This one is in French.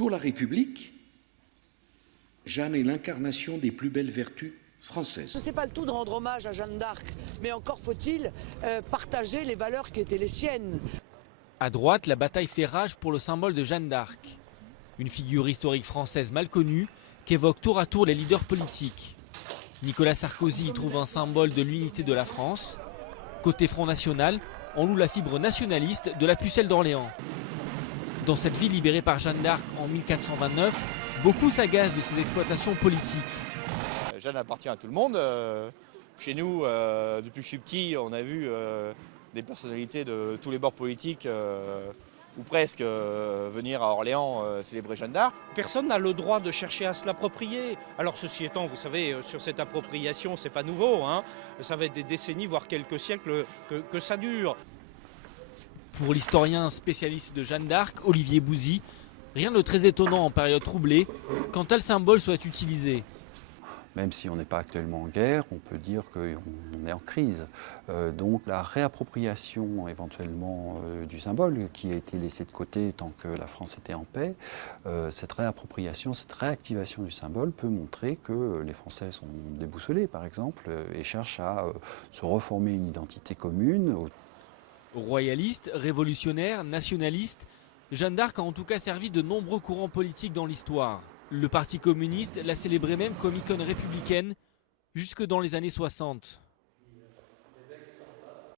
Pour la République, Jeanne est l'incarnation des plus belles vertus françaises. Ce n'est pas le tout de rendre hommage à Jeanne d'Arc, mais encore faut-il partager les valeurs qui étaient les siennes. À droite, la bataille fait rage pour le symbole de Jeanne d'Arc. Une figure historique française mal connue qu'évoquent tour à tour les leaders politiques. Nicolas Sarkozy y trouve un symbole de l'unité de la France. Côté Front National, on loue la fibre nationaliste de la pucelle d'Orléans. Dans cette ville libérée par Jeanne d'Arc en 1429, beaucoup s'agacent de ses exploitations politiques. Jeanne appartient à tout le monde. Chez nous, depuis que je suis petit, on a vu des personnalités de tous les bords politiques, ou presque, venir à Orléans célébrer Jeanne d'Arc. Personne n'a le droit de chercher à se l'approprier. Alors ceci étant, vous savez, sur cette appropriation, c'est pas nouveau, hein. Ça va être des décennies, voire quelques siècles que ça dure. Pour l'historien spécialiste de Jeanne d'Arc, Olivier Bouzy, rien de très étonnant en période troublée quand tel symbole soit utilisé. Même si on n'est pas actuellement en guerre, on peut dire qu'on est en crise. Donc la réappropriation éventuellement du symbole qui a été laissé de côté tant que la France était en paix, cette réappropriation, cette réactivation du symbole peut montrer que les Français sont déboussolés par exemple et cherchent à se reformer une identité commune. Royaliste, révolutionnaire, nationaliste, Jeanne d'Arc a en tout cas servi de nombreux courants politiques dans l'histoire. Le Parti communiste l'a célébrée même comme icône républicaine jusque dans les années 60.